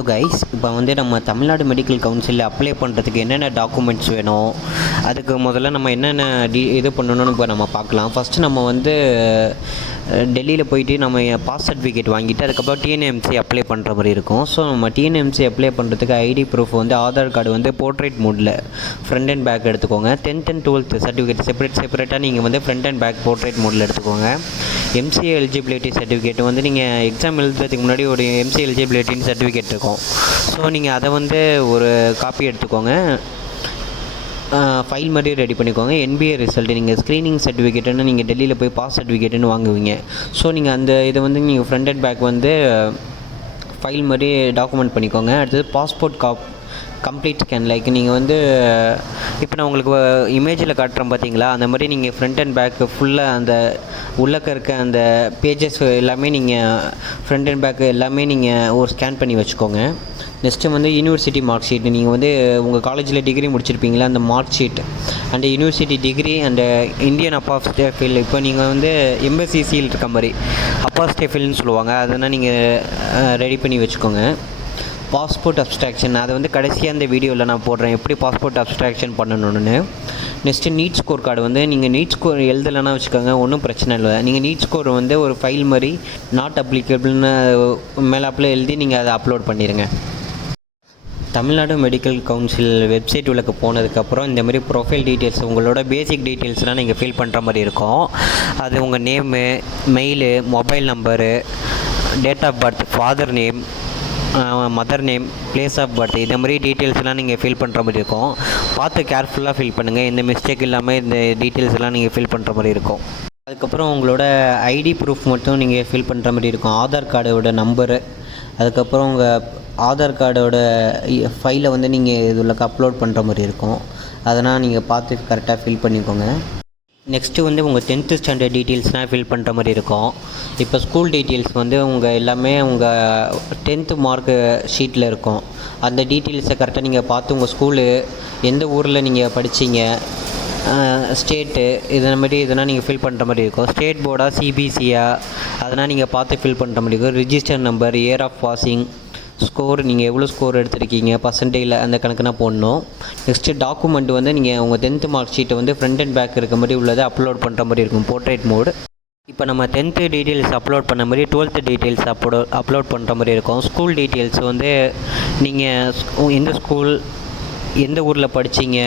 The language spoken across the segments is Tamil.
ஹலோ கைஸ், இப்போ வந்து நம்ம தமிழ்நாடு மெடிக்கல் கவுன்சிலில் அப்ளை பண்ணுறதுக்கு என்னென்ன டாக்குமெண்ட்ஸ் வேணும், அதுக்கு முதல்ல நம்ம என்னென்ன இது பண்ணணும்னு இப்போ நம்ம பார்க்கலாம். ஃபஸ்ட்டு நம்ம வந்து டெல்லியில் போயிட்டு நம்ம பாஸ் சர்டிஃபிகேட் வாங்கிட்டு அதுக்கப்புறம் டிஎன்எம்சி அப்ளை பண்ணுற மாதிரி இருக்கும். ஸோ நம்ம டிஎன்எம்சி அப்ளை பண்ணுறதுக்கு ஐடி ப்ரூஃப் வந்து ஆதார் கார்டு வந்து போர்ட்ரேட் மோடில் ஃப்ரண்ட் அண்ட் பேக் எடுத்துக்கோங்க. 10th and 12th சர்டிஃபிகேட் செப்பரேட்டாக நீங்கள் வந்து ஃப்ரண்ட் அண்ட் பேக் போர்ட்ரேட் மோடில் எடுத்துக்கோங்க. எம்சிஏ எலிஜிபிலிட்டி சர்டிஃபிகேட் வந்து நீங்கள் எக்ஸாம் எழுதுறதுக்கு முன்னாடி ஒரு எம்சிஏ எலிஜிபிலிட்டின்னு சர்டிஃபிகேட் இருக்கும். ஸோ நீங்கள் அதை வந்து ஒரு காப்பி எடுத்துக்கோங்க, ஃபைல் மாதிரி ரெடி பண்ணிக்கோங்க. என்பிஏ ரிசல்ட்டு நீங்கள் ஸ்க்ரீனிங் சர்டிஃபிகேட்டுன்னு நீங்கள் டெல்லியில் போய் பாஸ் சர்டிஃபிகேட்டுன்னு வாங்குவீங்க. ஸோ நீங்கள் அந்த இதை வந்து நீங்கள் ஃப்ரண்ட் அண்ட் பேக் வந்து ஃபைல் மாதிரி டாக்குமெண்ட் பண்ணிக்கோங்க. அடுத்தது பாஸ்போர்ட் கம்ப்ளீட் ஸ்கேன், லைக் நீங்கள் வந்து இப்போ நான் உங்களுக்கு இமேஜில் காட்டுறேன் பார்த்தீங்களா, அந்த மாதிரி நீங்கள் ஃப்ரண்ட் அண்ட் பேக்கு ஃபுல்லாக அந்த உள்ளக்க இருக்க அந்த பேஜஸ் எல்லாமே நீங்கள் ஃப்ரண்ட் அண்ட் பேக்கு எல்லாமே நீங்கள் ஒரு ஸ்கேன் பண்ணி வச்சுக்கோங்க. நெக்ஸ்ட்டு வந்து யூனிவர்சிட்டி மார்க் ஷீட், நீங்கள் வந்து உங்கள் காலேஜில் டிகிரி முடிச்சிருப்பீங்களா, அந்த mark sheet and university degree and Indian அப்பாஸ்டேஃபில், இப்போ நீங்கள் வந்து எம்பசிசியில் இருக்க மாதிரி அப்பாஸ்டேஃபில்னு சொல்லுவாங்க, அதெல்லாம் நீங்கள் ரெடி பண்ணி வச்சுக்கோங்க. பாஸ்போர்ட் அப்ஸ்ட்ராக்ஷன், அதை வந்து கடைசியாக அந்த வீடியோவில் நான் போடுறேன் எப்படி பாஸ்போர்ட் அப்ஸ்ட்ராக்ஷன் பண்ணணுன்னு. நெக்ஸ்ட்டு நீட் ஸ்கோர் கார்டு வந்து நீங்கள் நீட் ஸ்கோர் எழுதலைன்னா வச்சுக்கோங்க, ஒன்றும் பிரச்சனை இல்லை. நீங்கள் நீட் ஸ்கோர் வந்து ஒரு ஃபைல் மாதிரி நாட் அப்ளிகபிள்னு மேலாப்பில் எழுதி நீங்கள் அதை அப்லோட் பண்ணிடுங்க. தமிழ்நாடு மெடிக்கல் கவுன்சில் வெப்சைட் உள்ளக்கு போனதுக்கப்புறம் இந்த மாதிரி ப்ரொஃபைல் டீட்டெயில்ஸ், உங்களோட பேசிக் டீட்டெயில்ஸ்லாம் நீங்கள் ஃபில் பண்ணுற மாதிரி இருக்கும். அது உங்கள் name, mail, mobile number, date of birth, father name, mother name, place of birth, இந்த மாதிரி டீட்டெயில்ஸ்லாம் நீங்கள் ஃபில் பண்ணுற மாதிரி இருக்கும். பார்த்து கேர்ஃபுல்லாக ஃபில் பண்ணுங்கள், எந்த மிஸ்டேக் இல்லாமல் இந்த டீட்டெயில்ஸ்லாம் நீங்கள் ஃபில் பண்ணுற மாதிரி இருக்கும். அதுக்கப்புறம் உங்களோட ஐடி ப்ரூஃப் மட்டும் நீங்கள் ஃபில் பண்ணுற மாதிரி இருக்கும். ஆதார் கார்டோட நம்பரு, அதுக்கப்புறம் உங்கள் ஆதார் கார்டோட ஃபைலை வந்து நீங்கள் இதில் அப்லோட் பண்ணுற மாதிரி இருக்கும். அதனால் நீங்கள் பார்த்து கரெக்டாக ஃபில் பண்ணிக்கோங்க. நெக்ஸ்ட்டு வந்து உங்கள் 10th ஸ்டாண்டர்ட் டீட்டெயில்ஸ்னால் ஃபில் பண்ணுற மாதிரி இருக்கும். இப்போ ஸ்கூல் டீட்டெயில்ஸ் வந்து உங்கள் எல்லாமே உங்கள் 10th மார்க்கு ஷீட்டில் இருக்கும். அந்த டீட்டெயில்ஸை கரெக்டாக நீங்கள் பார்த்து உங்கள் ஸ்கூலு எந்த ஊரில் நீங்கள் படித்தீங்க, ஸ்டேட்டு, இதை மாதிரி இதெல்லாம் நீங்கள் ஃபில் பண்ணுற மாதிரி இருக்கும். ஸ்டேட் போர்டா சிபிசியா அதெல்லாம் நீங்கள் பார்த்து ஃபில் பண்ணுற மாதிரி இருக்கும். Register number, year of passing, score, நீங்கள் எவ்வளோ ஸ்கோர் எடுத்திருக்கீங்க பர்சன்டேஜில், அந்த கணக்குனா போடணும். நெக்ஸ்ட்டு டாக்குமெண்ட் வந்து நீங்கள் உங்கள் 10th மார்க் ஷீட்டை வந்து ஃப்ரண்ட் அண்ட் பேக் இருக்க மாதிரி உள்ளதை அப்லோட் பண்ணுற மாதிரி இருக்கும், போர்ட்ரேட் மோடு. இப்போ நம்ம 10th டீட்டெயில்ஸ் அப்லோட் பண்ண மாதிரி 12th டீட்டெயில்ஸ் அப்லோட் பண்ணுற மாதிரி இருக்கும். ஸ்கூல் டீட்டெயில்ஸ் வந்து நீங்கள் எந்த ஸ்கூல், எந்த ஊரில் படித்தீங்க,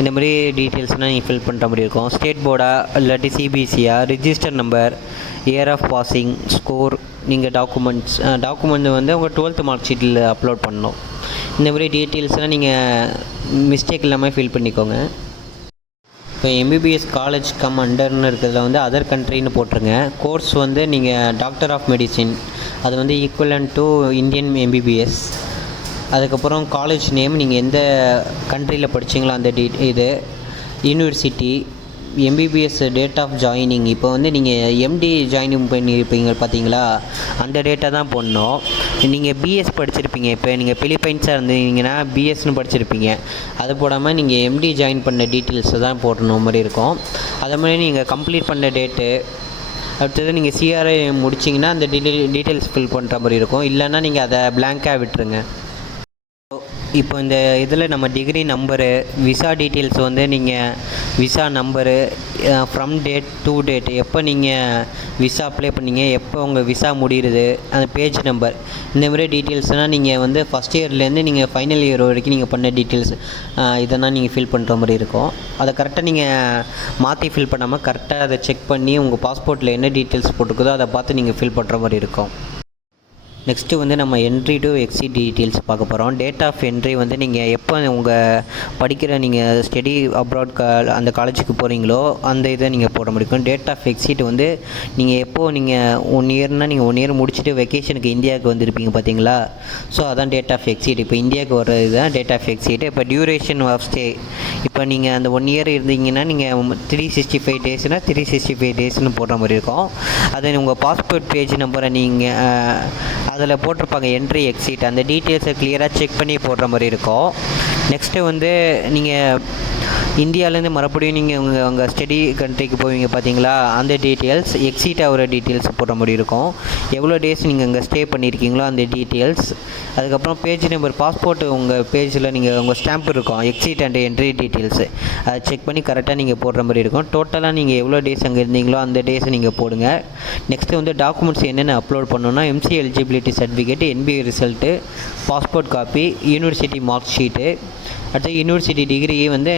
இந்த மாதிரி டீட்டெயில்ஸ்னால் நீங்கள் ஃபில் பண்ணுற மாதிரி இருக்கும். ஸ்டேட் போர்டா இல்லாட்டி சிபிசியா, register number, year of passing, score, நீங்கள் டாக்குமெண்ட் வந்து உங்கள் 12th மார்க் ஷீட்டில் அப்லோட் பண்ணணும். இந்த மாதிரி டீட்டெயில்ஸ்லாம் நீங்கள் மிஸ்டேக் இல்லாமல் ஃபில் பண்ணிக்கோங்க. இப்போ எம்பிபிஎஸ் காலேஜ் அண்டர்னு இருக்கிறதுல வந்து அதர் கண்ட்ரின்னு போட்டுருங்க. கோர்ஸ் வந்து நீங்கள் டாக்டர் ஆஃப் மெடிசின், அது வந்து ஈக்குவலன்ட் டு இந்தியன் எம்பிபிஎஸ். அதுக்கப்புறம் காலேஜ் நேம், நீங்கள் எந்த கண்ட்ரியில் படித்தீங்களோ அந்த இது, university, MBBS date of joining, இப்போ வந்து நீங்கள் எம்டி ஜாயினிங் பண்ணியிருப்பீங்க பார்த்தீங்களா, அந்த டேட்டை தான் போடணும். நீங்கள் பிஎஸ் படிச்சிருப்பீங்க, இப்போ நீங்கள் பிலிப்பைன்ஸாக இருந்தீங்கன்னா பிஎஸ்ன்னு படிச்சிருப்பீங்க, அது போடாமல் நீங்கள் எம்டி ஜாயின் பண்ண டீட்டெயில்ஸை தான் போடணும் மாதிரி இருக்கும். அதே மாதிரி நீங்கள் கம்ப்ளீட் பண்ண டேட்டு, அடுத்தது நீங்கள் சிஆர்ஐ முடிச்சிங்கன்னா அந்த டீட்டெயில்ஸ் ஃபில் பண்ணுற மாதிரி இருக்கும். இல்லைன்னா நீங்கள் அதை பிளாங்காக விட்டுருங்க. இப்போ இந்த இதில் நம்ம டிகிரி நம்பரு, விசா டீட்டெயில்ஸ் வந்து நீங்கள் visa number, from date to date, எப்போ நீங்கள் விசா அப்ளை பண்ணீங்க, எப்போ உங்கள் விசா முடியுது, அந்த பேஜ் நம்பர், இந்த மாதிரி டீட்டெயில்ஸ்னால் நீங்கள் வந்து ஃபஸ்ட் இயர்லேருந்து நீங்கள் ஃபைனல் இயர் வரைக்கும் நீங்கள் பண்ண டீட்டெயில்ஸ் இதெல்லாம் நீங்கள் ஃபில் பண்ணுற மாதிரி இருக்கும். அதை கரெக்டாக நீங்கள் மாற்றி ஃபில் பண்ணாமல் கரெக்டாக அதை செக் பண்ணி உங்கள் பாஸ்போர்ட்டில் என்ன டீட்டெயில்ஸ் போட்டுக்குதோ அதை பார்த்து நீங்கள் ஃபில் பண்ணுற மாதிரி இருக்கும். நெக்ஸ்ட்டு வந்து நம்ம என்ட்ரி டு எக்ஸிட் டீட்டெயில்ஸ் பார்க்க போகிறோம். டேட் ஆஃப் என்ட்ரி வந்து நீங்கள் எப்போ உங்கள் படிக்கிற நீங்கள் ஸ்டடி அப்ராட் அந்த காலேஜுக்கு போகிறீங்களோ அந்த இதை நீங்கள் போட முடியும். டேட் ஆஃப் எக்ஸிட் வந்து நீங்கள் எப்போது நீங்கள் 1 இயர்னால் நீங்கள் 1 இயர் முடிச்சுட்டு வெக்கேஷனுக்கு இந்தியாவுக்கு வந்திருப்பீங்க பார்த்தீங்களா, ஸோ அதான் டேட் ஆஃப் எக்ஸிட். இப்போ இந்தியாவுக்கு வர்றது தான் டேட் ஆஃப் எக்ஸிட். இப்போ டியூரேஷன் ஆஃப் ஸ்டே, இப்போ நீங்கள் அந்த 1 இயர் இருந்தீங்கன்னா நீங்கள் 365 டேஸ்னால் 365 டேஸ்னு போடுற மாதிரி இருக்கும். அது உங்கள் பாஸ்போர்ட் பேஜ் நம்பரை நீங்கள் அதில் போட்டிருப்பாங்க என்ட்ரி எக்ஸிட், அந்த டீட்டெயில்ஸை கிளியராக செக் பண்ணி போடுற மாதிரி இருக்கும். நெக்ஸ்ட்டு வந்து நீங்கள் இந்தியாவிலேருந்து மறுபடியும் நீங்கள் உங்கள் ஸ்டடி கண்ட்ரிக்கு போவீங்க பார்த்தீங்களா, அந்த டீட்டெயில்ஸ், எக்ஸிட் ஆகிற டீட்டெயில்ஸ் போடுற மாதிரி இருக்கும். எவ்வளோ டேஸ் நீங்கள் அங்கே ஸ்டே பண்ணியிருக்கீங்களோ அந்த டீட்டெயில்ஸ். அதுக்கப்புறம் பேஜ் நம்பர், பாஸ்போர்ட் உங்கள் பேஜில் நீங்கள் உங்கள் ஸ்டாம்ப் இருக்கும், எக்ஸிட் அண்ட் என்ட்ரி டீட்டெயில்ஸு அதை செக் பண்ணி கரெக்டாக நீங்கள் போடுற மாதிரி இருக்கும். டோட்டலாக நீங்கள் எவ்வளோ டேஸ் அங்கே இருந்தீங்களோ அந்த டேஸை நீங்கள் போடுங்க. நெக்ஸ்ட்டு வந்து டாக்குமெண்ட்ஸ் என்னென்ன அப்லோட் பண்ணணும்னா, MC eligibility certificate, NBA result, passport copy, university mark sheet, அடுத்து யூனிவர்சிட்டி டிகிரி வந்து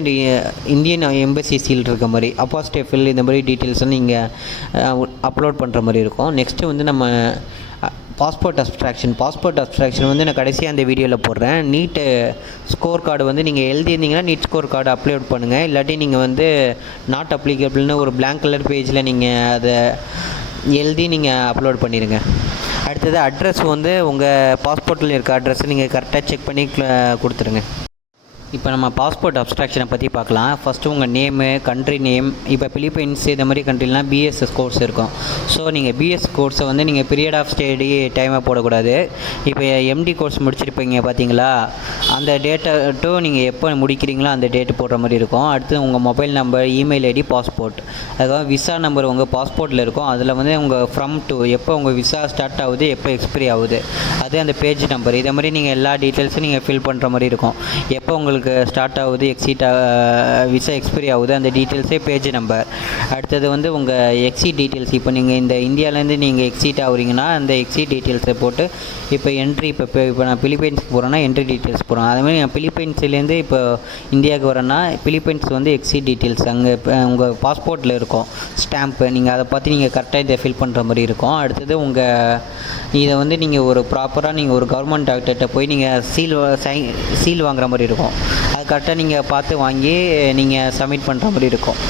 இந்தியன் எம்பசி சீல் இருக்க மாதிரி, அப்பாஸ்டேஃபில் இந்த மாதிரி டீட்டெயில்ஸ்லாம் நீங்கள் அப்லோட் பண்ணுற மாதிரி இருக்கும். நெக்ஸ்ட்டு வந்து நம்ம பாஸ்போர்ட் அப்ஸ்ட்ராக்ஷன் வந்து நான் கடைசியாக அந்த வீடியோவில் போடுறேன். நீட்டு ஸ்கோர் கார்டு வந்து நீங்கள் எழுதியிருந்தீங்கன்னா நீட் ஸ்கோர் கார்டு அப்லோட் பண்ணுங்கள். இல்லாட்டி நீங்கள் வந்து நாட் அப்ளிகபிள்னு ஒரு பிளாங்க் கலர் பேஜில் நீங்கள் அதை எழுதி நீங்கள் அப்லோட் பண்ணிடுங்க. அடுத்தது அட்ரஸ் வந்து உங்கள் பாஸ்போர்ட்டில் இருக்க அட்ரஸை நீங்கள் கரெக்டாக செக் பண்ணி கொடுத்துருங்க. இப்போ நம்ம பாஸ்போர்ட் அப்ஸ்ட்ராக்ஷனை பற்றி பார்க்கலாம். ஃபஸ்ட்டு உங்கள் நேமு, கண்ட்ரி நேம். இப்போ பிலிப்பைன்ஸ் இந்த மாதிரி கண்ட்ரிலாம் பிஎஸ்எஸ் கோர்ஸ் இருக்கும். ஸோ நீங்கள் பிஎஸ் கோர்ஸை வந்து நீங்கள் பீரியட் ஆஃப் ஸ்டடி டைமை போடக்கூடாது. இப்போ எம்டி கோர்ஸ் முடிச்சிருப்பீங்க பார்த்தீங்களா, அந்த டேட்டை டு நீங்கள் எப்போ முடிக்கிறீங்களோ அந்த டேட்டு போடுற மாதிரி இருக்கும். அடுத்து உங்கள் mobile number, email ID, passport. அதுக்காக விசா நம்பர் உங்கள் பாஸ்போர்ட்டில் இருக்கும். அதில் வந்து உங்கள் ஃப்ரம் டு எப்போ உங்கள் விசா ஸ்டார்ட் ஆகுது, எப்போ எக்ஸ்பிரி ஆகுது, அது அந்த பேஜ் நம்பர். இதே மாதிரி நீங்கள் எல்லா டீட்டெயில்ஸும் நீங்கள் ஃபில் பண்ணுற மாதிரி இருக்கும். எப்போ உங்களுக்கு ஸ்டார்ட் ஆகுது, விசா எக்ஸ்பைரி ஆகுது, அந்த டீட்டெயில்ஸே பேஜ் நம்பர். அடுத்தது வந்து உங்கள் எக்ஸிட் டீட்டெயில்ஸ். இப்போ நீங்கள் இந்த இந்தியாவிலேருந்து நீங்கள் எக்ஸிட் ஆகுறீங்கன்னா அந்த எக்ஸிட் டீட்டெயில்ஸை போட்டு இப்போ என்ட்ரி, இப்போ நான் பிலிப்பைன்ஸ்க்கு போகிறேன்னா என்ட்ரி டீட்டெயில்ஸ் போகிறேன். அதேமாதிரி நான் பிலிப்பைன்ஸ்லேருந்து இப்போ இந்தியாவுக்கு வரேன்னா பிலிப்பைன்ஸ் வந்து எக்ஸிட் டீட்டெயில்ஸ் அங்கே உங்கள் பாஸ்போர்ட்டில் இருக்கும் ஸ்டாம்ப்பு. நீங்கள் அதை பார்த்து நீங்கள் கரெக்டாக இதை ஃபில் பண்ணுற மாதிரி இருக்கும். அடுத்தது இதை வந்து நீங்கள் ஒரு ப்ராப்பராக நீங்கள் ஒரு கவர்மெண்ட் டாக்டர்கிட்ட போய் நீங்கள் சீல் வாங்குற மாதிரி இருக்கும். அது கரெக்டாக நீங்கள் பார்த்து வாங்கி நீங்கள் சப்மிட் பண்ணுற மாதிரி இருக்கும்.